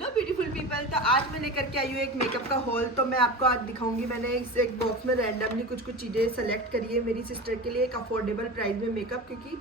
Hello beautiful people. तो आज मैं लेकर के आई हूँ एक मेकअप का हॉल। तो मैं आपको आज दिखाऊंगी। मैंने इस एक बॉक्स में रैंडमली कुछ चीज़ें सेलेक्ट करी है मेरी सिस्टर के लिए एक अफोर्डेबल प्राइस में मेकअप, क्योंकि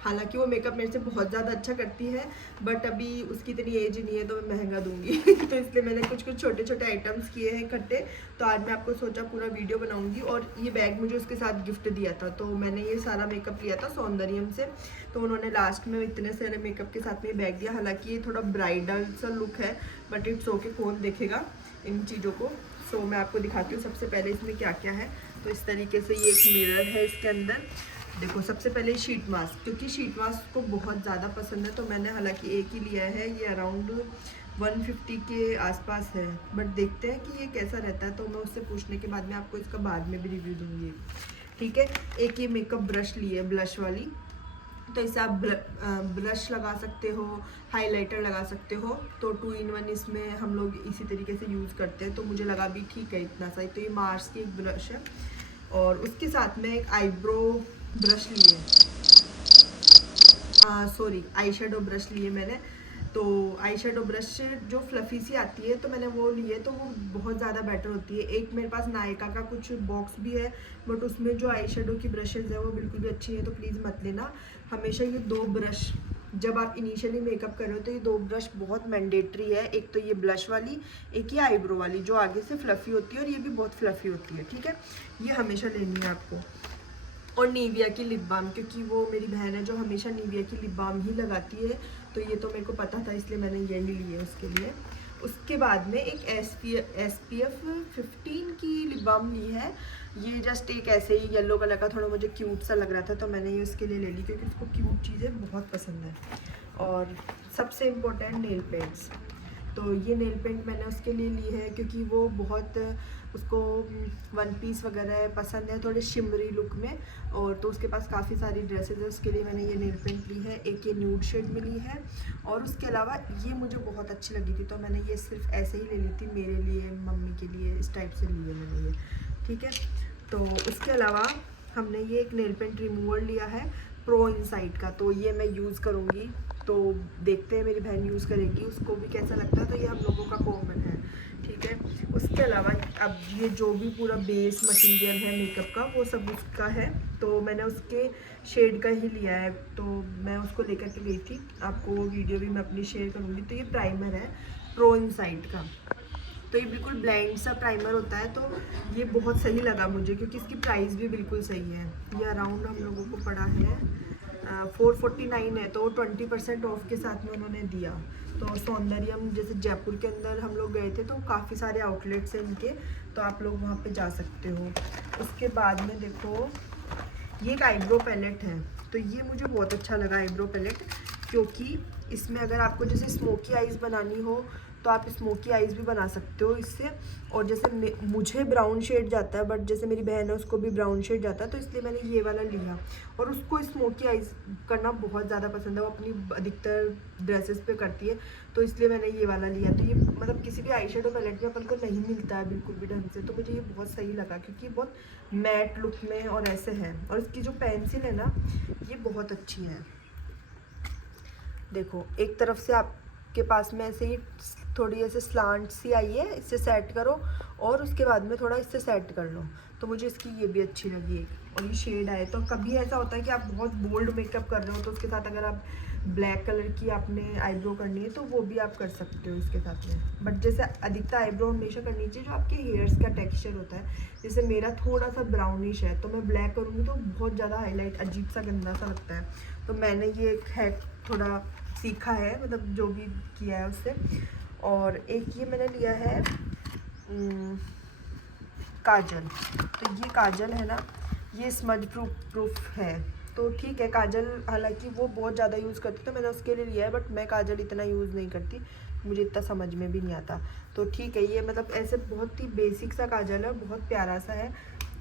हालांकि वो मेकअप मेरे से बहुत ज़्यादा अच्छा करती है, बट अभी उसकी इतनी एज नहीं है तो मैं महंगा दूंगी तो इसलिए मैंने कुछ छोटे छोटे आइटम्स किए हैं इकट्ठे। तो आज मैं आपको सोचा पूरा वीडियो बनाऊंगी। और ये बैग मुझे उसके साथ गिफ्ट दिया था, तो मैंने ये सारा मेकअप लिया था सौंदर्यम से। तो उन्होंने लास्ट में इतने सारे मेकअप के साथ में बैग दिया। हालांकि ये थोड़ा ब्राइडल सा लुक है, बट इट्स ओके, कौन देखेगा इन चीज़ों को। सो मैं आपको दिखाती हूँ सबसे पहले इसमें क्या क्या है। तो इस तरीके से ये एक मिरर है इसके अंदर। देखो सबसे पहले शीट मास्क, क्योंकि शीट मास्क को बहुत ज़्यादा पसंद है, तो मैंने हालांकि एक ही लिया है। ये अराउंड 150 के आसपास है, बट देखते हैं कि ये कैसा रहता है। तो मैं उससे पूछने के बाद में आपको इसका बाद में भी रिव्यू दूंगी, ठीक है। एक ये मेकअप ब्रश ली है, ब्लश वाली। तो इसे आप ब्रश लगा सकते हो, हाइलाइटर लगा सकते हो। तो 2 in 1 इसमें हम लोग इसी तरीके से यूज़ करते हैं, तो मुझे लगा भी ठीक है इतना सा। तो ये मार्स की एक ब्रश है, और उसके साथ में एक आईब्रो ब्रश लिए, सॉरी आई शेडो ब्रश लिए मैंने। तो आई शेडो ब्रश जो फ्लफी सी आती है, तो मैंने वो ली है। तो वो बहुत ज़्यादा बेटर होती है। एक मेरे पास नायका का कुछ बॉक्स भी है, बट उसमें जो आई शेडो की ब्रशेज़ है वो बिल्कुल भी अच्छी है, तो प्लीज़ मत लेना। हमेशा ये 2 ब्रश, जब आप इनिशियली मेकअप कर रहे हो तो ये 2 ब्रश बहुत मैंडेटरी है। एक तो ये ब्लश वाली, एक ये आईब्रो वाली जो आगे से फ्लफ़ी होती है, और ये भी बहुत फ्लफ़ी होती है, ठीक है। ये हमेशा लेनी है आपको। और निविया की लिप बाम, क्योंकि वो मेरी बहन है जो हमेशा निविया की लिप बाम ही लगाती है, तो ये तो मेरे को पता था, इसलिए मैंने ये ली है उसके लिए। उसके बाद में एक SPF 15 की लिप बाम ली है। ये जस्ट एक ऐसे ही येलो कलर का, थोड़ा मुझे क्यूट सा लग रहा था, तो मैंने ये उसके लिए ले ली, क्योंकि उसको क्यूट चीज़ें बहुत पसंद है। और सबसे इम्पोर्टेंट नेल पेंट्स। तो ये नेल पेंट मैंने उसके लिए ली है, क्योंकि वो बहुत उसको 1 पीस वगैरह पसंद है, थोड़े शिमरी लुक में। और तो उसके पास काफ़ी सारी ड्रेसेस है, उसके लिए मैंने ये नेल पेंट ली है। एक ये न्यूड शेड में ली है, और उसके अलावा ये मुझे बहुत अच्छी लगी थी, तो मैंने ये सिर्फ ऐसे ही ले ली थी, मेरे लिए, मम्मी के लिए, इस टाइप से ली है मैंने ये, ठीक है। तो उसके अलावा हमने ये एक नेल पेंट रिमूवर लिया है प्रो इनसाइट का, तो ये मैं यूज़ करूँगी। तो देखते हैं मेरी बहन यूज़ करेगी, उसको भी कैसा लगता है। तो ये हम लोगों का कॉमन है, ठीक है। उसके अलावा अब ये जो भी पूरा बेस मटेरियल है मेकअप का, वो सब उसका है। तो मैंने उसके शेड का ही लिया है, तो मैं उसको लेकर के गई थी। आपको वो वीडियो भी मैं अपनी शेयर करूँगी। तो ये प्राइमर है प्रो इनसाइट का। तो ये बिल्कुल ब्लैंड सा प्राइमर होता है, तो ये बहुत सही लगा मुझे, क्योंकि इसकी प्राइस भी बिल्कुल सही है। ये अराउंड हम लोगों को पड़ा है 449 है, तो 20% ऑफ के साथ में उन्होंने दिया। तो सौंदर्यम जैसे जयपुर के अंदर हम लोग गए थे, तो काफ़ी सारे आउटलेट्स हैं इनके, तो आप लोग वहाँ पे जा सकते हो। उसके बाद में देखो ये एक आईब्रो पैलेट है, तो ये मुझे बहुत अच्छा लगा आईब्रो पैलेट, क्योंकि इसमें अगर आपको जैसे स्मोकी आइज़ बनानी हो तो आप स्मोकी आइज़ भी बना सकते हो इससे। और जैसे मुझे ब्राउन शेड जाता है, बट जैसे मेरी बहन है उसको भी ब्राउन शेड जाता है, तो इसलिए मैंने ये वाला लिया। और उसको स्मोकी आइज़ करना बहुत ज़्यादा पसंद है, वो अपनी अधिकतर ड्रेसेस पे करती है, तो इसलिए मैंने ये वाला लिया। तो ये मतलब किसी भी आई शेडो पैलेट में अपन को नहीं मिलता है बिल्कुल भी ढंग से, तो मुझे ये बहुत सही लगा, क्योंकि बहुत मैट लुक में और ऐसे है। और इसकी जो पेंसिल है ना, ये बहुत अच्छी है। देखो एक तरफ से आपके पास में ऐसे ही थोड़ी ऐसे स्लांट सी आई है, इससे सेट करो, और उसके बाद में थोड़ा इससे सेट कर लो। तो मुझे इसकी ये भी अच्छी लगी एक। और ये शेड आए, तो कभी ऐसा होता है कि आप बहुत बोल्ड मेकअप कर रहे हो, तो उसके साथ अगर आप ब्लैक कलर की आपने आईब्रो करनी है, तो वो भी आप कर सकते हो इसके साथ में। बट जैसे अधिकतर आईब्रो हमेशा करनी चाहिए जो आपके हेयर्स का टेक्सचर होता है। जैसे मेरा थोड़ा सा ब्राउनिश है, तो मैं ब्लैक करूँगी तो बहुत ज़्यादा हाईलाइट अजीब सा गंदा सा लगता है। तो मैंने ये एक हैक थोड़ा सीखा है, मतलब जो भी किया है उससे। और एक ये मैंने लिया है काजल। तो ये काजल है ना, ये स्मज प्रूफ है, तो ठीक है। काजल हालांकि वो बहुत ज़्यादा यूज़ करती, तो मैंने उसके लिए लिया है, बट मैं काजल इतना यूज़ नहीं करती, मुझे इतना समझ में भी नहीं आता। तो ठीक है, ये मतलब ऐसे बहुत ही बेसिक सा काजल है, बहुत प्यारा सा है।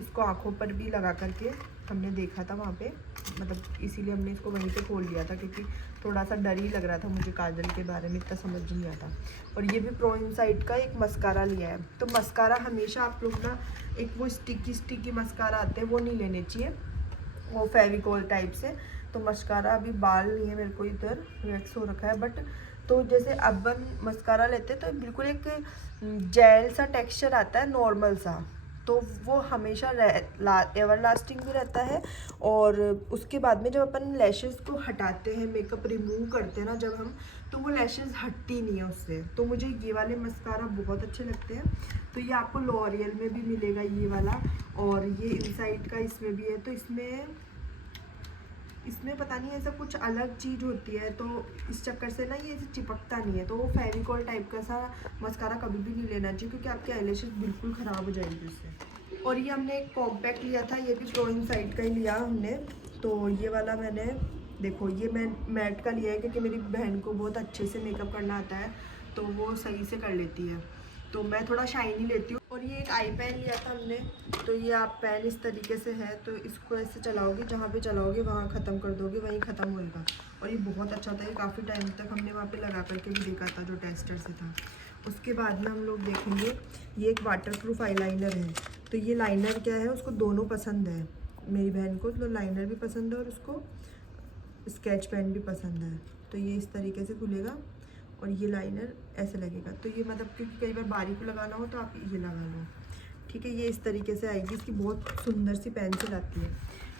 इसको आँखों पर भी लगा करके हमने देखा था वहाँ पे, मतलब इसीलिए हमने इसको वहीं पे खोल लिया था, क्योंकि थोड़ा सा डर ही लग रहा था मुझे काजल के बारे में, इतना समझ नहीं आता। और ये भी प्रो इनसाइट का एक मस्कारा लिया है। तो मस्कारा हमेशा आप लोग ना, एक वो स्टिकी मस्कारा आते हैं, वो नहीं लेने चाहिए, वो फेविकोल टाइप से। तो मस्कारा अभी बाल नहीं है मेरे को, इधर वैक्स हो रखा है, बट तो जैसे अपन मस्कारा लेते हैं तो बिल्कुल एक जेल सा टेक्सचर आता है नॉर्मल सा, तो वो हमेशा एवर लास्टिंग भी रहता है। और उसके बाद में जब अपन लैशेस को हटाते हैं, मेकअप रिमूव करते हैं ना जब हम, तो वो लैशेस हटती नहीं है उससे। तो मुझे ये वाले मस्कारा बहुत अच्छे लगते हैं। तो ये आपको लॉरियल में भी मिलेगा ये वाला, और ये इनसाइड का इसमें भी है। तो इसमें पता नहीं ऐसा कुछ अलग चीज़ होती है, तो इस चक्कर से ना ये चिपकता नहीं है। तो वो फेविकॉल टाइप का सा मस्कारा कभी भी नहीं लेना चाहिए, क्योंकि आपके आईलैशेस बिल्कुल ख़राब हो जाएंगे उससे। और ये हमने एक कॉम्पैक्ट लिया था, ये भी प्रो इनसाइड का ही लिया हमने। तो ये वाला मैंने, देखो ये मैं मैट का लिया है, क्योंकि मेरी बहन को बहुत अच्छे से मेकअप करना आता है, तो वो सही से कर लेती है, तो मैं थोड़ा शाइनी लेती हूँ। और ये एक आई पेन लिया था हमने, तो ये आप पेन इस तरीके से है, तो इसको ऐसे चलाओगे, जहाँ पे चलाओगे वहाँ ख़त्म कर दोगे, वहीं ख़त्म होएगा। और ये बहुत अच्छा था, ये काफ़ी टाइम तक हमने वहाँ पे लगा करके भी देखा था, जो टेस्टर से था। उसके बाद में हम लोग देखेंगे, ये एक वाटरप्रूफ आईलाइनर है। तो ये लाइनर क्या है, उसको दोनों पसंद है, मेरी बहन को तो लाइनर भी पसंद है और उसको स्केच पेन भी पसंद है। तो ये इस तरीके से खुलेगा और ये लाइनर ऐसे लगेगा। तो ये मतलब क्योंकि कई बार बारीक को लगाना हो तो आप ये लगा लो, ठीक है। ये इस तरीके से आएगी, इसकी बहुत सुंदर सी पेंसिल आती है।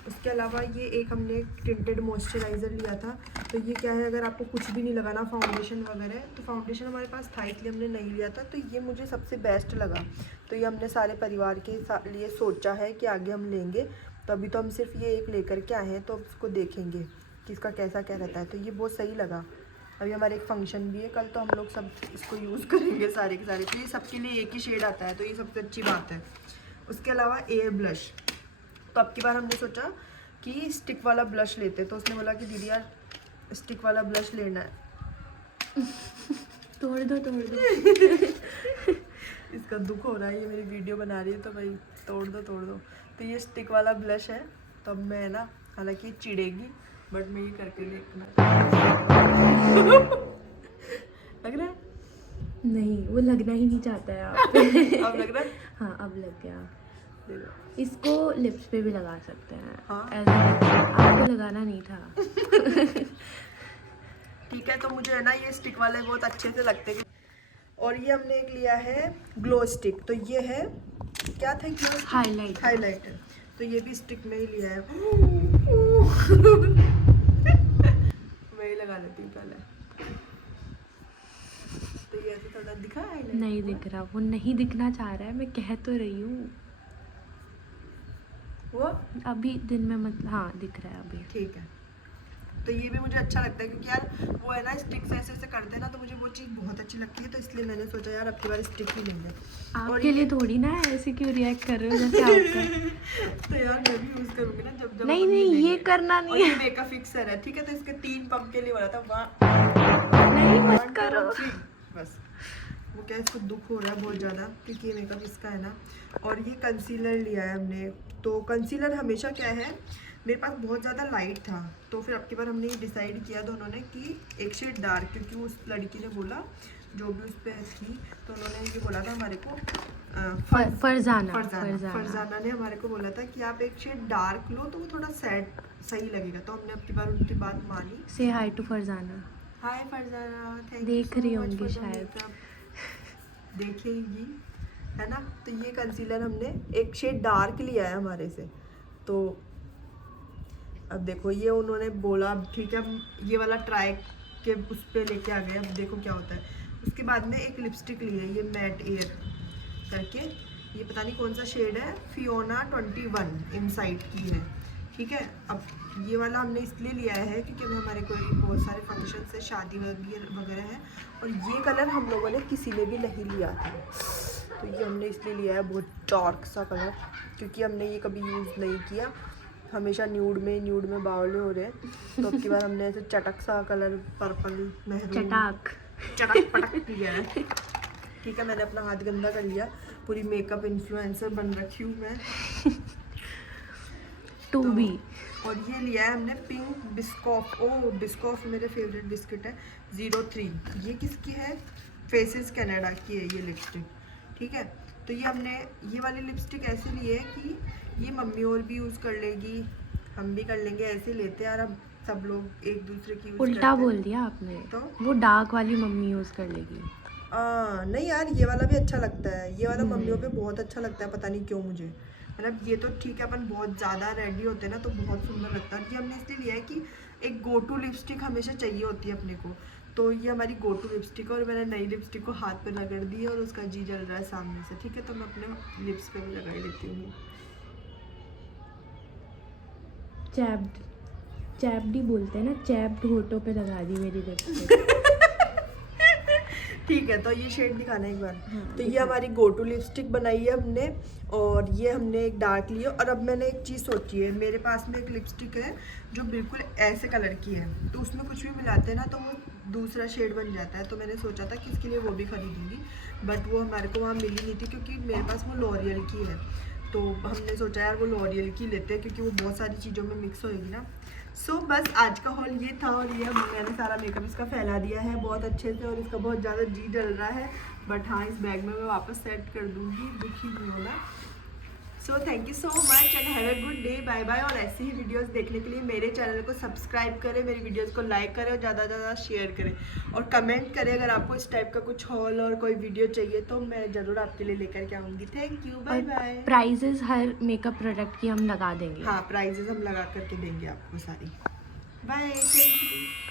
उसके अलावा ये एक हमने टिंटेड मॉइस्चराइज़र लिया था। तो ये क्या है, अगर आपको कुछ भी नहीं लगाना, फाउंडेशन वगैरह, तो फाउंडेशन हमारे पास था इसलिए हमने नहीं लिया था। तो ये मुझे सबसे बेस्ट लगा, तो ये हमने सारे परिवार के लिए सोचा है कि आगे हम लेंगे। तो अभी तो हम सिर्फ ये एक लेकर के आए हैं, तो अब उसको देखेंगे कि इसका कैसा क्या रहता है। तो ये बहुत सही लगा। अभी हमारे एक फंक्शन भी है कल, तो हम लोग सब इसको यूज़ करेंगे सारे के सारे। तो ये सबके लिए एक ही शेड आता है, तो ये सबसे अच्छी बात है। उसके अलावा एयर ब्लश, तो अब की बार हमने सोचा कि स्टिक वाला ब्लश लेते, तो उसने बोला कि दीदी यार स्टिक वाला ब्लश लेना है। तोड़ दो इसका दुख हो रहा है, ये मेरी वीडियो बना रही है तो भाई तोड़ दो। तो ये स्टिक वाला ब्लश है। तो अब मैं ना, हालांकि चिढ़ेगी बट मैं ये करके देखना। लग रहा है? नहीं, वो लगना ही नहीं चाहता है आप। अब लग रहा है? हाँ अब लग गया। देखो इसको लिप्स पे भी लगा सकते हैं। हाँ। ऐसा आपको लगाना नहीं था। ठीक है, तो मुझे है ना ये स्टिक वाले बहुत अच्छे से लगते हैं। और ये हमने एक लिया है ग्लो स्टिक। तो ये है, क्या था, ग्लो हाईलाइटर। तो ये भी स्टिक में ही लिया है। मैं ही लगा लेती हूँ पहले। तो ये ऐसे थोड़ा दिखा हाईलाइट? नहीं दिख रहा, वो नहीं दिखना चाह रहा है, मैं कह तो रही हूँ। वो अभी दिन में मत, हाँ दिख रहा है अभी। ठीक है। तो ये भी मुझे अच्छा लगता है, क्योंकि यार वो है ना स्टिक से ऐसे करते हैं ना, तो मुझे वो चीज़ बहुत अच्छी लगती है। तो इसलिए मैंने सोचा यार अब की बार स्टिक ही लेंगे। आपके लिए थोड़ी ना है, ऐसे क्यों रिएक्ट कर रहे हो जैसे आपका। तो यार मैं भी यूज़ करूँगी ना जब नहीं ये करना नहीं है। मेकअप फिक्सर है, ठीक है। तो इसके 3 पंप के लिए बोला था, नहीं मत करो बस। वो क्या, इसको दुख हो रहा है बहुत ज़्यादा, क्योंकि ये मेकअप इसका है ना। और ये कंसीलर लिया है हमने। तो कंसीलर हमेशा क्या है, मेरे पास बहुत ज़्यादा लाइट था, तो फिर अब की बार हमने ये डिसाइड किया दोनों ने कि एक शेड डार्क, क्योंकि उस लड़की ने बोला जो भी उस पर थी, तो उन्होंने ये बोला था हमारे को, फरजाना ने हमारे को बोला था कि आप एक शेड डार्क लो, तो वो थोड़ा सैड सही लगेगा। तो हमने अब की बार उनकी बात मानी। Say hi to Farzana. Hi Farzana, thank देख रही होंगी शायद, देखेगी है ना। तो ये कंसीलर हमने एक शेड डार्क लिया है हमारे से। तो अब देखो, ये उन्होंने बोला ठीक है, हम ये वाला ट्राई के उस पर लेके आ गए, अब देखो क्या होता है। उसके बाद में एक लिपस्टिक ली है, ये मैट एयर करके, ये पता नहीं कौन सा शेड है, फियोना 21 इनसाइड की है, ठीक है। अब ये वाला हमने इसलिए लिया है क्योंकि हमारे कोई बहुत सारे फंक्शन है, शादी वगैरह है, और ये कलर हम लोगों ने किसी ने भी नहीं लिया था, तो ये हमने इसलिए लिया है, बहुत डार्क सा कलर, क्योंकि हमने ये कभी यूज़ नहीं किया, हमेशा न्यूड में बावले हो रहे हैं। तो अब की बार हमने ऐसे चटक सा कलर, पर्पल महरून चटक पटक लिया है, ठीक है। मैंने अपना हाथ गंदा कर लिया, पूरी मेकअप इन्फ्लुएंसर बन रखी हूँ मैं। To be. और ये लिया है हमने पिंक बिस्कॉफ। बिस्कॉफ मेरे फेवरेट बिस्किट है, 03। ये किसकी है, फेसेस कनाडा की है ये लिपस्टिक, ठीक है। तो ये हमने ये वाली लिपस्टिक ऐसे ली है कि ये मम्मी और भी यूज़ कर लेगी, हम भी कर लेंगे, ऐसे लेते हैं यार। अब सब लोग एक दूसरे की यूज उल्टा बोल दिया आपने। तो वो डार्क वाली मम्मी यूज कर लेगी। नहीं यार, ये वाला भी अच्छा लगता है, ये वाला मम्मियों पे बहुत अच्छा लगता है, पता नहीं क्यों मुझे। मतलब ये तो ठीक है, अपन बहुत ज़्यादा रेडी होते हैं ना तो बहुत सुंदर लगता है। ये हमने इसलिए लिया है कि एक गो टू लिपस्टिक हमेशा चाहिए होती है अपने को, तो ये हमारी गो टू लिपस्टिक है। और मैंने नई लिपस्टिक को हाथ पे रगड़ दी है और उसका जी जल रहा है सामने से, ठीक है, तो मैं अपने लिप्स पे भी लगा ही लेती हूँ। चैप्ड ही बोलते हैं ना, चैप्ड होठों पे लगा दी मेरी लिपस्टिक। ठीक है, तो ये शेड दिखाना एक बार। हाँ, तो ये हमारी गो टू लिपस्टिक बनाई है हमने, और ये हमने एक डार्क ली है। और अब मैंने एक चीज़ सोची है, मेरे पास में एक लिपस्टिक है जो बिल्कुल ऐसे कलर की है, तो उसमें कुछ भी मिलाते हैं ना तो वो दूसरा शेड बन जाता है। तो मैंने सोचा था कि इसके लिए वो भी खरीदूंगी, बट वो हमारे को वहाँ मिली नहीं थी क्योंकि मेरे पास वो लॉरियल की है। तो हमने सोचा यार वो लॉरियल की लेते हैं क्योंकि वो बहुत सारी चीज़ों में मिक्स होएगी ना। सो बस आज का हॉल ये था, और ये मैंने सारा मेकअप इसका फैला दिया है बहुत अच्छे से, और इसका बहुत ज़्यादा जी डल रहा है, बट हाँ इस बैग में मैं वापस सेट कर दूँगी, दुखी नहीं होना। So thank you so much and have a good day, bye bye. और ऐसे ही वीडियोस देखने के लिए मेरे चैनल को सब्सक्राइब करें, मेरी वीडियोस को लाइक करें और ज़्यादा से ज़्यादा शेयर करें, और कमेंट करें अगर आपको इस टाइप का कुछ हॉल और कोई वीडियो चाहिए तो मैं ज़रूर आपके लिए लेकर के आऊँगी। Thank you, bye bye. Prices हर मेकअप प्रोडक्ट की हम लगा देंगे। हाँ, प्राइजेस हम लगा करके देंगे आपको सारी। Bye, thank you.